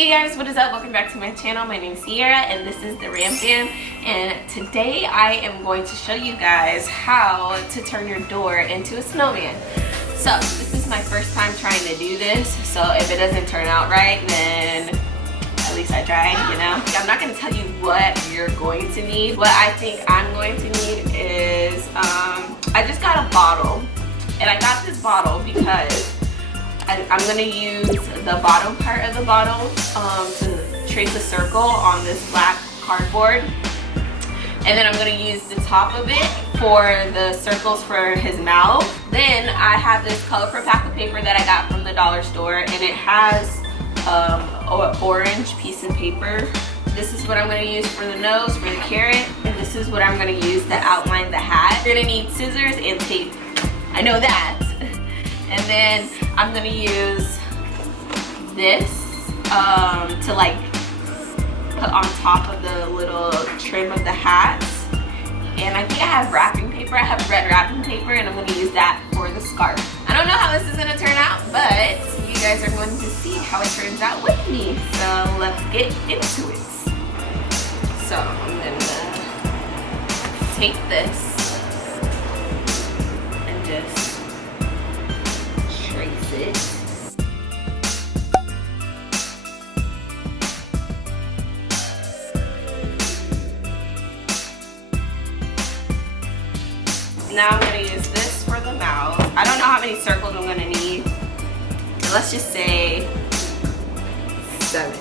Hey guys, what is up? Welcome back to my channel. My name is Siera and this is the Ram Fam, and today I am going to show you guys how to turn your door into a snowman. So this is my first time trying to do this, so if it doesn't turn out right, then at least I tried, you know. I'm not going to tell you what you're going to need. What I think I'm going to need is I just got a bottle, and I got this bottle because I'm going to use the bottom part of the bottle to trace a circle on this black cardboard. And then I'm going to use the top of it for the circles for his mouth. Then I have this colorful pack of paper that I got from the dollar store, and it has an orange piece of paper. This is what I'm going to use for the nose, for the carrot, and this is what I'm going to use to outline the hat. You're going to need scissors and tape. I know that. And then I'm gonna use this to like put on top of the little trim of the hat. And I think I have wrapping paper. I have red wrapping paper, and I'm gonna use that for the scarf. I don't know how this is gonna turn out, but you guys are going to see how it turns out with me. So let's get into it. So I'm gonna take this and just trace it. Now I'm going to use this for the mouth. I don't know how many circles I'm going to need. Let's just say 7.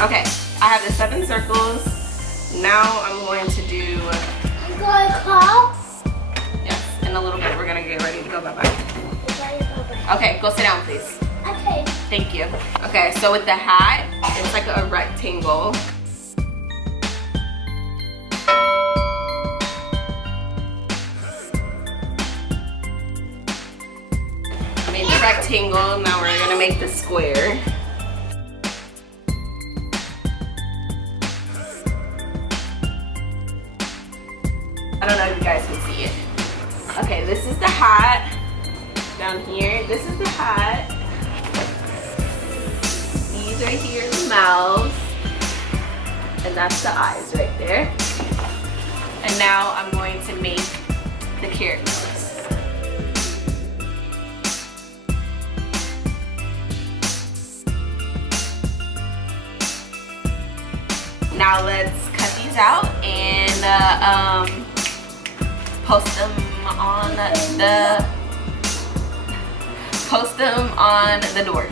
Okay, I have the 7 circles. Now I'm going to do... You going to call? Yes, in a little bit we're going to get ready to go bye-bye. Okay, go sit down please. Okay. Thank you. Okay, so with the hat, it's like a rectangle. I made the rectangle, now we're going to make the square. I don't know if you guys can see it. Okay, this is the hat down here. This is the hat. These right here are the mouths. And that's the eyes right there. And now I'm going to make the carrot nose. Now let's cut these out and post them on the door.